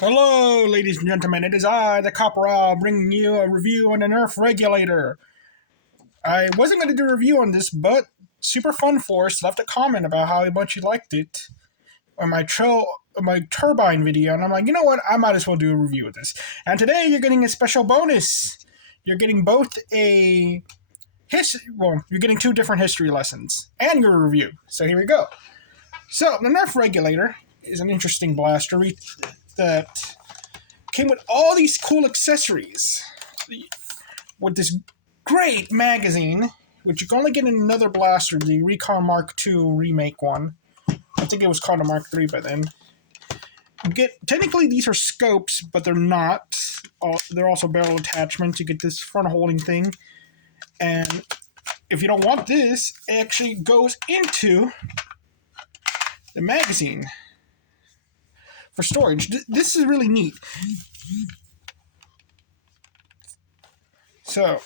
Hello, ladies and gentlemen. It is I, the Copperal, bringing you a review on the Nerf Regulator. I wasn't going to do a review on this, but Super Fun Force left a comment about how much he liked it on my turbine video, and I'm like, you know what? I might as well do a review of this. And today you're getting a special bonus. You're getting both you're getting two different history lessons and your review. So here we go. So the Nerf Regulator is an interesting blaster that came with all these cool accessories. With this great magazine, which you can only get in another blaster, the Recon Mark II remake one. I think it was called a Mark III by then. Technically, these are scopes, but they're not. They're also barrel attachments. You get this front holding thing. And if you don't want this, it actually goes into the magazine for storage. This is really neat. So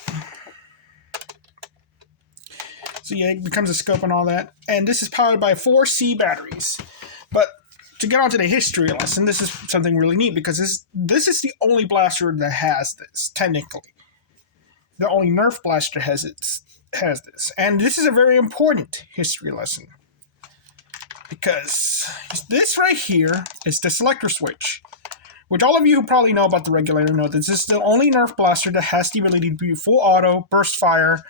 yeah, it becomes a scope and all that. And this is powered by 4C batteries. But to get onto the history lesson, this is something really neat because this is the only blaster that has this, technically. The only Nerf blaster has this. And this is a very important history lesson. Because this right here is the selector switch. Which all of you who probably know about the Regulator know that this is the only Nerf blaster that has the ability to be full auto, burst fire,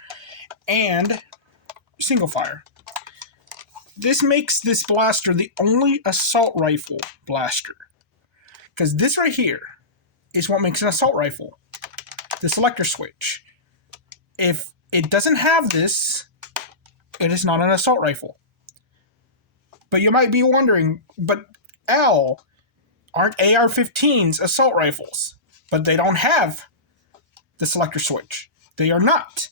and single fire. This makes this blaster the only assault rifle blaster. Because this right here is what makes an assault rifle. The selector switch. If it doesn't have this, it is not an assault rifle. But you might be wondering, but Al, aren't AR-15s assault rifles? But they don't have the selector switch. They are not.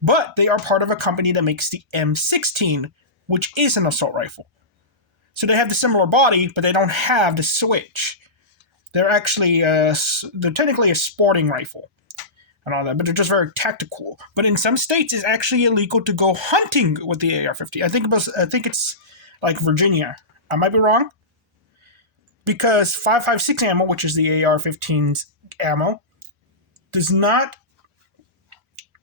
But they are part of a company that makes the M16, which is an assault rifle. So they have the similar body, but they don't have the switch. They're actually, they're technically a sporting rifle and all that, but they're just very tactical. But in some states, it's actually illegal to go hunting with the AR-15. I think it's like Virginia. I might be wrong. Because 5.56 ammo, which is the AR-15's ammo, does not,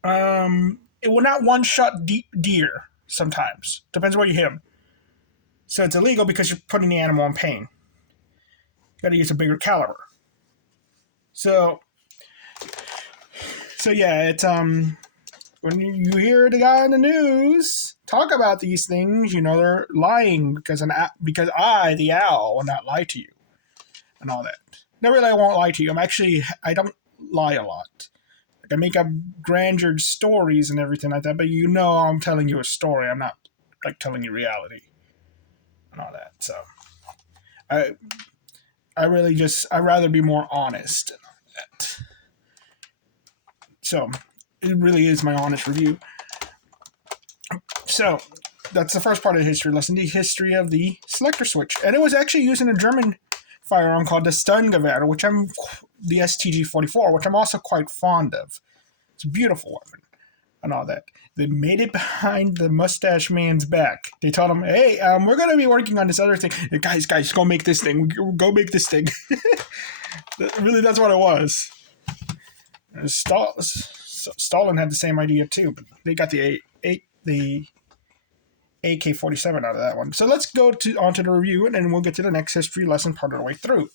it will not one-shot deer sometimes. Depends where you hit them. So it's illegal because you're putting the animal in pain. You gotta use a bigger caliber. So yeah, it's, when you hear the guy in the news talk about these things, you know they're lying because I, the owl, will not lie to you and all that. No, really, I won't lie to you. I don't lie a lot. Like, I make up grandeur stories and everything like that, but you know I'm telling you a story. I'm not, like, telling you reality and all that. So, I'd rather be more honest and all that. So, it really is my honest review. So, that's the first part of the history lesson, the history of the selector switch. And it was actually used in a German firearm called the Sturmgewehr, the STG-44, which I'm also quite fond of. It's a beautiful weapon and all that. They made it behind the mustache man's back. They told him, hey, we're going to be working on this other thing. Guys, go make this thing. Go make this thing. Really, that's what it was. Stalin had the same idea too, but they got the AK-47 out of that one. So let's go onto the review, and then we'll get to the next history lesson part of the way through.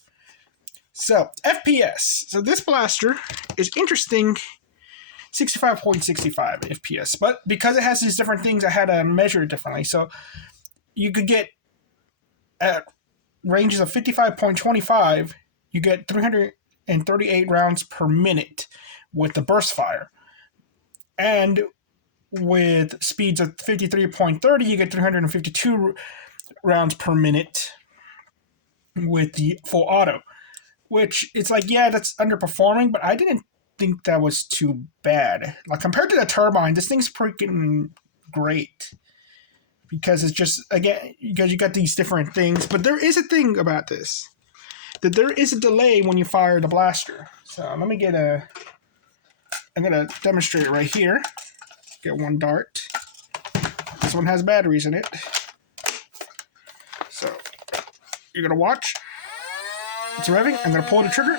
So, FPS. So this blaster is interesting, 65.65 FPS. But because it has these different things, I had to measure it differently. So you could get, at ranges of 55.25, you get 338 rounds per minute with the burst fire. And with speeds of 53.30, you get 352 rounds per minute with the full auto. Which, it's like, yeah, that's underperforming, but I didn't think that was too bad. Like, compared to the turbine, this thing's freaking great. Because it's just, again, because you got these different things. But there is a thing about this. That there is a delay when you fire the blaster. So, let me get I'm going to demonstrate it right here. Get one dart. This one has batteries in it. So, you're going to watch. It's revving. I'm gonna pull the trigger.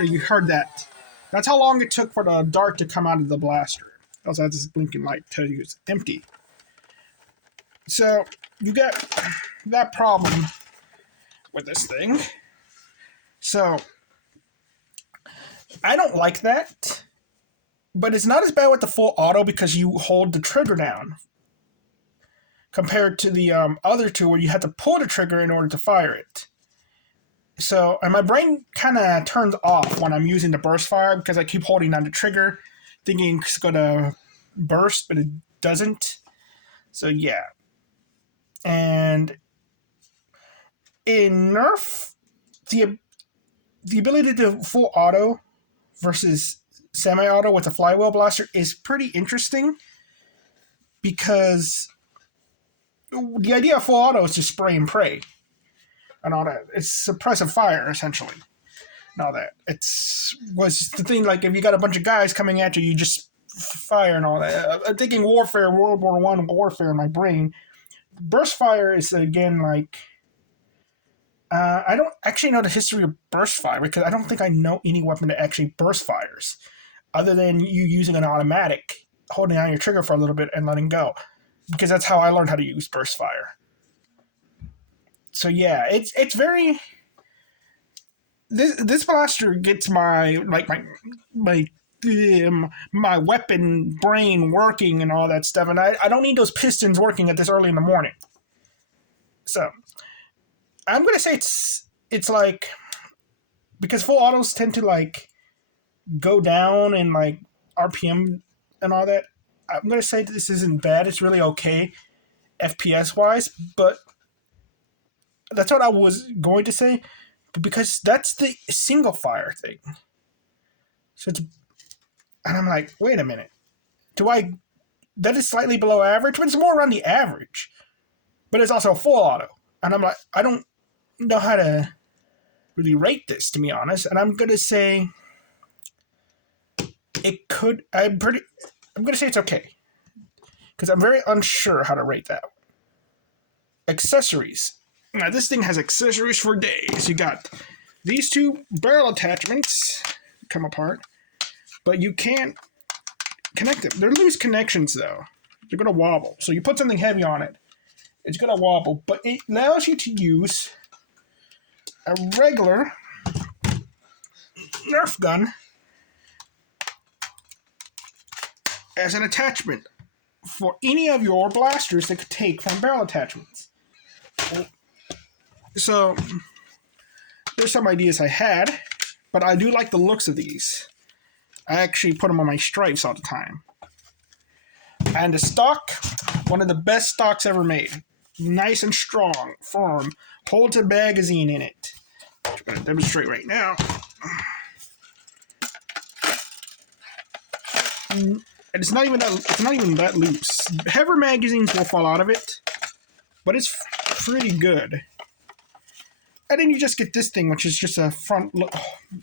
You heard that. That's how long it took for the dart to come out of the blaster. It also has this blinking light to tell you it's empty. So you get that problem with this thing. So I don't like that. But it's not as bad with the full auto because you hold the trigger down. Compared to the other two where you have to pull the trigger in order to fire it. So, and my brain kind of turns off when I'm using the burst fire because I keep holding on the trigger, thinking it's going to burst, but it doesn't. So, yeah. And in Nerf, the ability to do full auto versus semi-auto with a flywheel blaster is pretty interesting because the idea of full auto is to spray and pray and all that. It's suppressive fire, essentially. And all that. Was the thing, like, if you got a bunch of guys coming at you, you just fire and all that. I'm thinking warfare, World War I warfare in my brain. Burst fire is, again, like... I don't actually know the history of burst fire because I don't think I know any weapon that actually burst fires other than you using an automatic, holding down your trigger for a little bit and letting go. Because that's how I learned how to use burst fire. So yeah, it's very... This blaster gets my weapon brain working and all that stuff, and I don't need those pistons working at this early in the morning. So I'm gonna say it's like, because full autos tend to like go down in like RPM and all that. I'm gonna say this isn't bad. It's really okay, FPS wise, but that's what I was going to say, because that's the single fire thing. So and I'm like, wait a minute, that is slightly below average, but it's more around the average. But it's also full auto, and I'm like, I don't know how to really rate this, to be honest, and I'm gonna say it could. I'm gonna say it's okay because I'm very unsure how to rate that. Accessories. Now this thing has accessories for days. You got these two barrel attachments come apart, but you can't connect them. They're loose connections though. They're gonna wobble. So you put something heavy on it, it's gonna wobble, but it allows you to use a regular Nerf gun as an attachment for any of your blasters that could take from barrel attachments. So there's some ideas I had, but I do like the looks of these. I actually put them on my stripes all the time. And the stock, one of the best stocks ever made. Nice and strong, firm, holds a magazine in it. I'm going to demonstrate right now. And it's not even that loose. Heavier magazines will fall out of it, but it's pretty good. And then you just get this thing, which is just a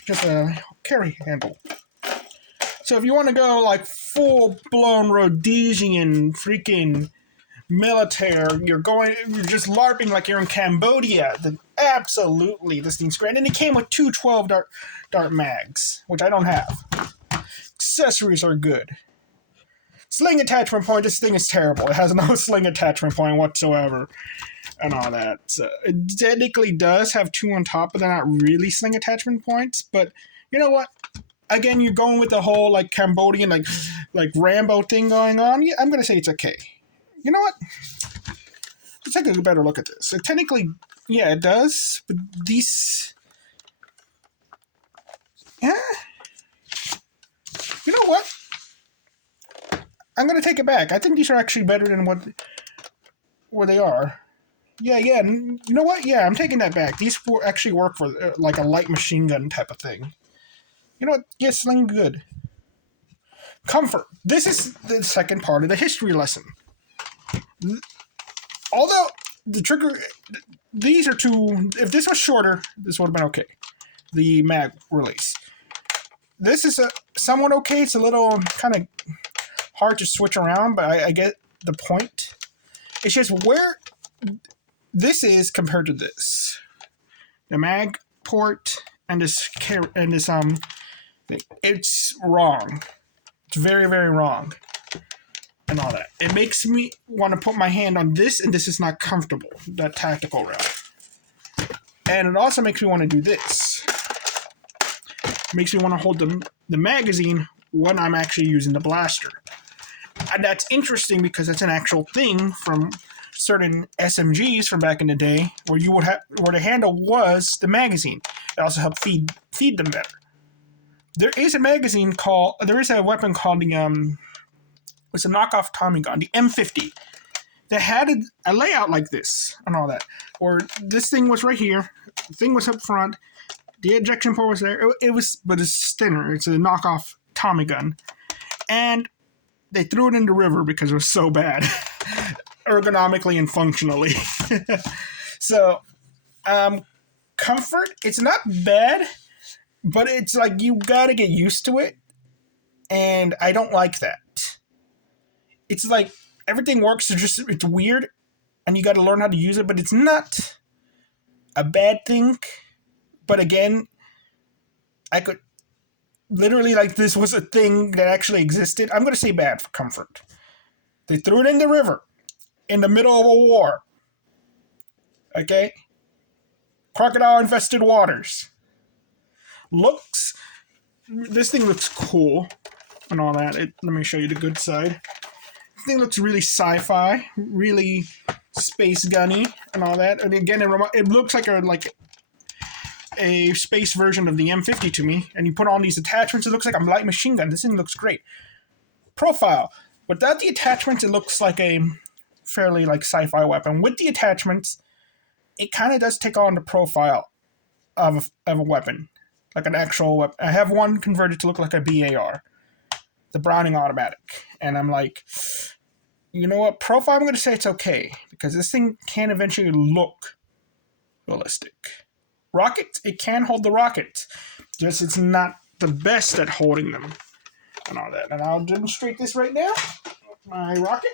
just a carry handle. So if you want to go like full-blown Rhodesian freaking military, you're just LARPing like you're in Cambodia, then absolutely this thing's great. And it came with two 12 dart mags, which I don't have. Accessories are good. Sling attachment point, this thing is terrible. It has no sling attachment point whatsoever. And all that. So it technically does have two on top, but they're not really sling attachment points. But you know what? Again, you're going with the whole like Cambodian like Rambo thing going on. Yeah, I'm gonna say it's okay. You know what? Let's take a better look at this. So technically, yeah, it does. But these, yeah. You know what? I'm gonna take it back. I think these are actually better than what they are. Yeah. You know what? Yeah, I'm taking that back. These actually work for like a light machine gun type of thing. You know what? Yeah, sling good. Comfort. This is the second part of the history lesson. Although the trigger, these are two. If this was shorter, this would have been okay. The mag release. This is somewhat okay. It's a little kind of hard to switch around, but I get the point. It's just where this is compared to this. the mag port and this thing. It's wrong. It's very, very wrong. And all that. It makes me want to put my hand on this, and this is not comfortable, that tactical rail. And it also makes me want to do this. It makes me want to hold the magazine when I'm actually using the blaster. And that's interesting because it's an actual thing from certain SMGs from back in the day where you would have where the handle was the magazine. It also helped feed them better. There is a weapon called the it's a knockoff Tommy gun, the M50, that had a layout like this and all that. Or this thing was right here, the thing was up front, the ejection port was there. But it's thinner. It's a knockoff Tommy gun, and they threw it in the river because it was so bad, ergonomically and functionally. So, comfort, it's not bad, but it's like you gotta get used to it, and I don't like that. It's like everything works, it's weird, and you gotta learn how to use it, but it's not a bad thing. But again, I could literally, like, this was a thing that actually existed. I'm going to say bad for comfort. They threw it in the river in the middle of a war. Okay? Crocodile-infested waters. This thing looks cool and all that. Let me show you the good side. This thing looks really sci-fi, really space gunny and all that. And again, it looks like a space version of the M50 to me, and you put on these attachments, it looks like a light machine gun. This thing looks great. Profile. Without the attachments, it looks like a fairly like sci-fi weapon. With the attachments, it kind of does take on the profile of a weapon, like an actual weapon. I have one converted to look like a BAR, the Browning automatic, and I'm like, you know what? Profile, I'm going to say it's okay, because this thing can eventually look realistic. Rockets, it can hold the rockets. Just it's not the best at holding them and all that. And I'll demonstrate this right now. My rocket.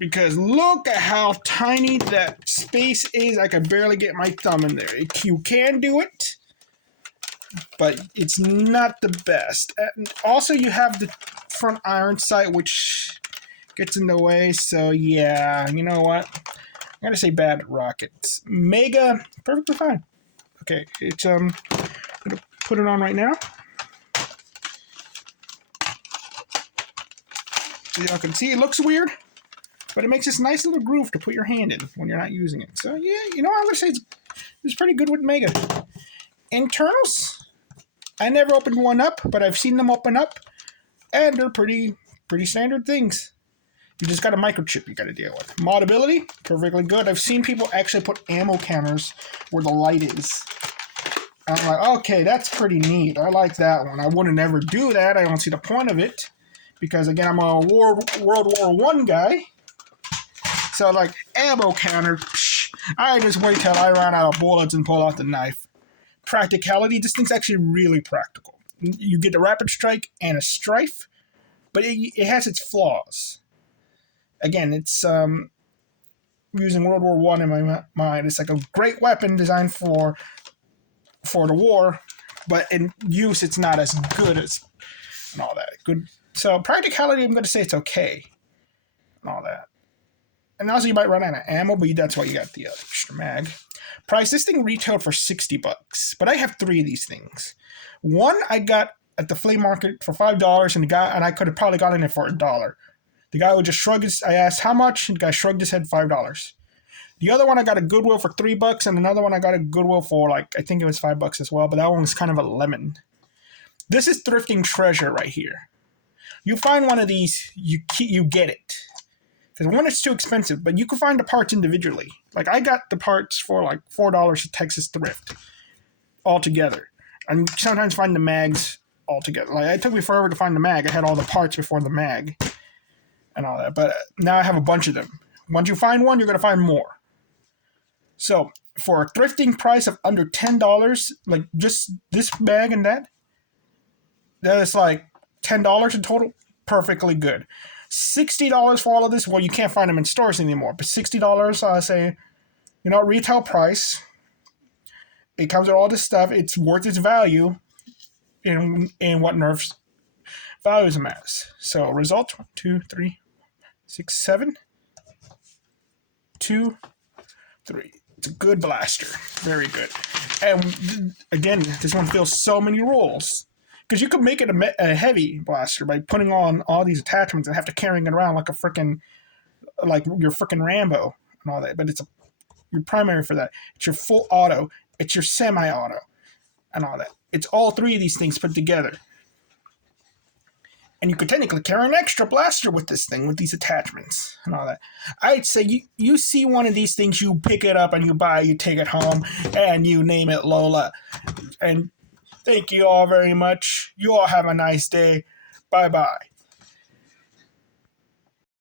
Because look at how tiny that space is. I can barely get my thumb in there. You can do it, but it's not the best. And also, you have the front iron sight, which gets in the way. So yeah, you know what? I'm gonna say bad rockets. Mega, perfectly fine. Okay, it's I'm gonna put it on right now. So y'all can see it looks weird, but it makes this nice little groove to put your hand in when you're not using it. So yeah, you know, I'm gonna say it's pretty good with Mega. Internals, I never opened one up, but I've seen them open up, and they're pretty standard things. You just got a microchip you got to deal with. Modability, perfectly good. I've seen people actually put ammo counters where the light is. And I'm like, okay, that's pretty neat. I like that one. I wouldn't ever do that. I don't see the point of it. Because, again, I'm a World War I guy. So, like, ammo counter, I just wait till I run out of bullets and pull out the knife. Practicality, this thing's actually really practical. You get the rapid strike and a strife, but it has its flaws. Again, it's using World War I in my mind. It's like a great weapon designed for the war, but in use, it's not as good as and all that. Good. So practicality, I'm going to say it's okay and all that. And also, you might run out of ammo, but that's why you got the extra mag. Price, this thing retailed for $60, but I have 3 of these things. One I got at the flea market for $5, and I could have probably gotten it for $1. The guy would just shrug I asked how much, and the guy shrugged his head, $5. The other one I got a Goodwill for $3, and another one I got a Goodwill for I think it was $5 as well, but that one was kind of a lemon. This is thrifting treasure right here. You find one of these, you get it. Because one, it's too expensive, but you can find the parts individually. Like, I got the parts for like $4 at Texas Thrift altogether. And you sometimes find the mags altogether. Like, it took me forever to find the mag. I had all the parts before the mag and all that. But now I have a bunch of them. Once you find one, you're going to find more. So, for a thrifting price of under $10, like just this bag and that is like $10 in total. Perfectly good. $60 for all of this. Well, you can't find them in stores anymore, but $60, I say, retail price. It comes with all this stuff. It's worth its value in what Nerf's values them as. So result 1, 2, 3, 6, 7, 2, 3. It's a good blaster, very good. And again, this one feels so many rules. Because you could make it a heavy blaster by putting on all these attachments and have to carrying it around like your freaking Rambo and all that. But it's your primary for that. It's your full auto. It's your semi-auto and all that. It's all three of these things put together. And you could technically carry an extra blaster with this thing, with these attachments and all that. I'd say you see one of these things, you pick it up and you take it home, and you name it Lola. And thank you all very much. You all have a nice day. Bye-bye.